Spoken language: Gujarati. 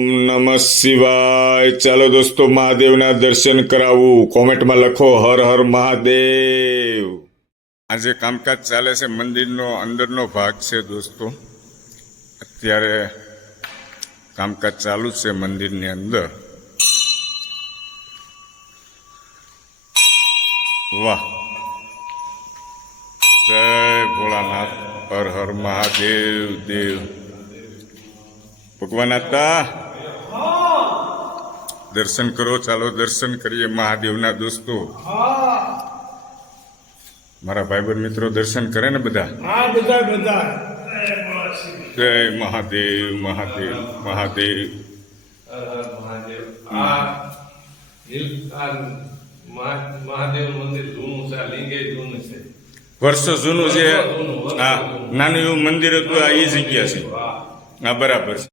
ઓમ નમઃ શિવાય। ચાલો દોસ્તો મહાદેવના દર્શન કરાવું। કોમેન્ટમાં લખો હર હર મહાદેવ। આજે કામકાજ ચાલે છે, મંદિરનો અંદરનો ભાગ છે દોસ્તો। અત્યારે કામકાજ ચાલુ છે મંદિરની અંદર। વાહ, જય ભોળાનાથ, હર હર મહાદેવ દેવ। ભગવાન હતા, દર્શન કરો। ચાલો દર્શન કરીએ મહાદેવના દોસ્તો। મારા ભાઈબંધ મિત્રો દર્શન કરે ને બધા? જય મહાદેવ મહાદેવ મહાદેવ। મહાદેવ મંદિર જૂનું છે, લિંગે જૂનું છે, વર્ષો જૂનું છે। હા, નાનું એવું મંદિર હતું, આ એ જગ્યા છે। હા, બરાબર છે।